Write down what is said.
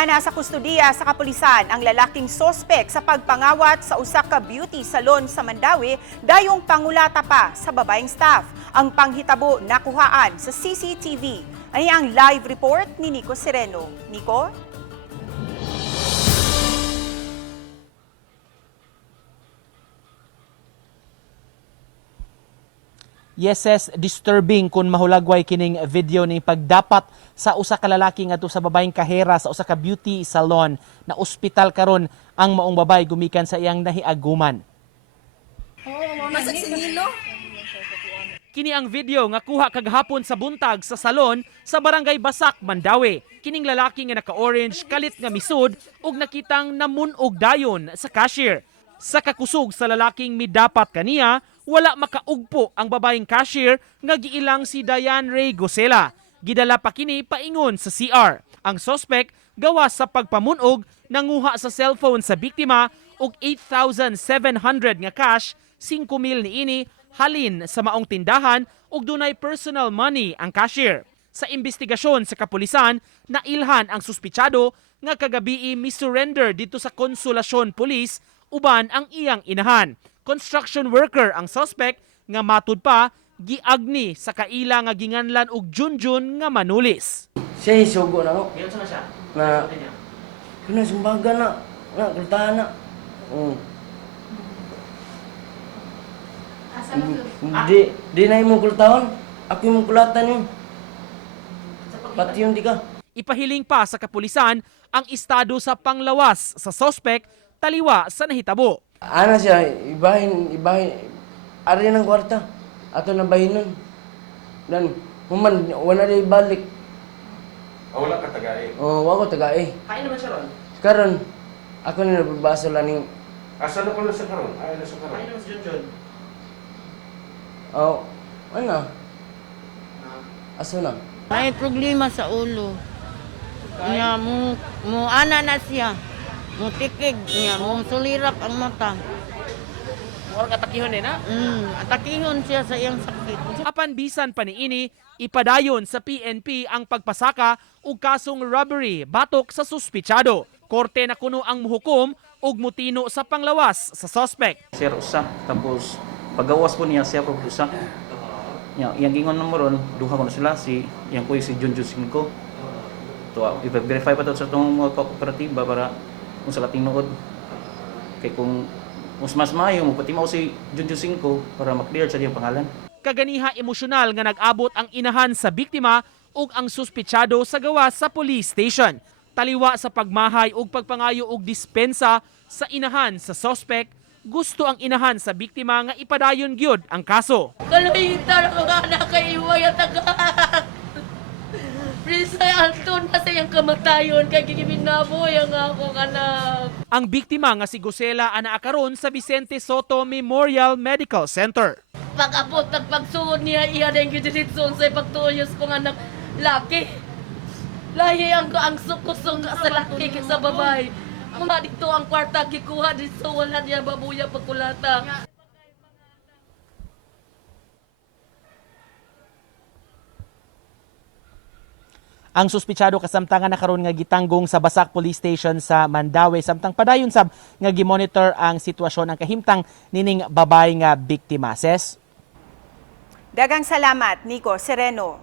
Ana sa kustudiya sa kapulisan ang lalaking sospek sa pagpangawat sa usa ka beauty salon sa Mandawi dayong pangulata pa sa babaeng staff. Ang panghitabo nakuhaan sa CCTV. Ay ang live report ni Nico Sereno. Nico? Yes, disturbing kung mahulagway kining video ni pagdapat sa usa ka lalaki ngadto sa babaeng kahera sa usa ka beauty salon na ospital karon ang maong babay gumikan sa iyang nahiaguman. Kini ang video nga kuha kagahapon sa buntag sa salon sa Barangay Basak, Mandawi. Kining lalaki nga naka-orange kalit nga misud ug nakitang namunog dayon sa cashier. Sa kakusog sa lalaking midapat kaniya, wala makaugpo ang babaeng cashier nga giilang si Diane Ray Gosela. Gidala pa kini paingon sa CR. Ang suspect gawas sa pagpamunog nanguha sa cellphone sa biktima og 8,700 nga cash, 5,000 niini halin sa maong tindahan ug dunay personal money ang cashier. Sa investigasyon sa kapulisan, nailhan ang suspitsado nga kagabi misurrender dito sa Konsolasyon Police uban ang iyang inahan. Construction worker ang suspect nga matud pa giagni sa kaila nga ginganlan og Junjun nga manulis. Siya isugo na ko. Giyon sa siya. Na kuna sumbaga na kultahan na. Di na imong kultahan. Ako imong kulatan yun. Pati yun di ka. Ipahiling pa sa kapulisan ang estado sa panglawas sa suspect taliwa sa nahitabo. Ana siya, ibahin, ari ng kwarta. Ato na bahinon. Dan, human, wala na ibalik. Wala ka tagay. Wako tagay. Kain naman siya ron. Karon, ako na nababasa lang ng, Asa na ko na sa karon? Ay, na sa karon. Kain naman si Junjun. ano? Aso na? May problema sa ulo. Niya mo ana na siya. Mo tikig niya, mo sulirap ang mata. Murag atakihon na. Atakihon siya sa iyang sakit. Apan bisan pa niini, ipadayon sa PNP ang pagpasaka ug kasong robbery batok sa suspitsado. Korte na kuno ang muhukom ug mutino sa panglawas sa suspect. Sir usa tapos pagawas po niya siya po usa. Yang gingon na moron duha ko na sila si yang kuy si Junjun 5. To i-verify pa to sa tong mga kooperatiba para kung sa tinuod kay kung mas maayo mo pati mao si Junjun 5 para maklear sa iyang pangalan. Kaganiha emosyonal nga nag-abot ang inahan sa biktima ug ang suspitsado sa gawas sa police station. Taliwa sa pagmahay ug pagpangayo og dispensa sa inahan sa suspect, gusto ang inahan sa biktima nga ipadayon gyud ang kaso. Kalayita na mga anak kay iway at Please, Anton, na sa iyang kamatayon kay giminaboy ang akong anak. Ang biktima nga si Gosela ana karon sa Vicente Soto Memorial Medical Center. Pag-abot ng pagsuod niya, iya na yung gidilitson sa pagtuyos kong anak laki. Lahi ang sukusong sa laki sa babae. Mga dito ang kwarta, kikuha dito, wala niya babuya pagkulata. Ang suspitsado kasamtangan na karon nga gitanggong sa Basak Police Station sa Mandawi samtang padayon sab nga gimonitor ang sitwasyon ang kahimtang nining babay nga biktima. Ses? Dagang salamat, Nico Sereno.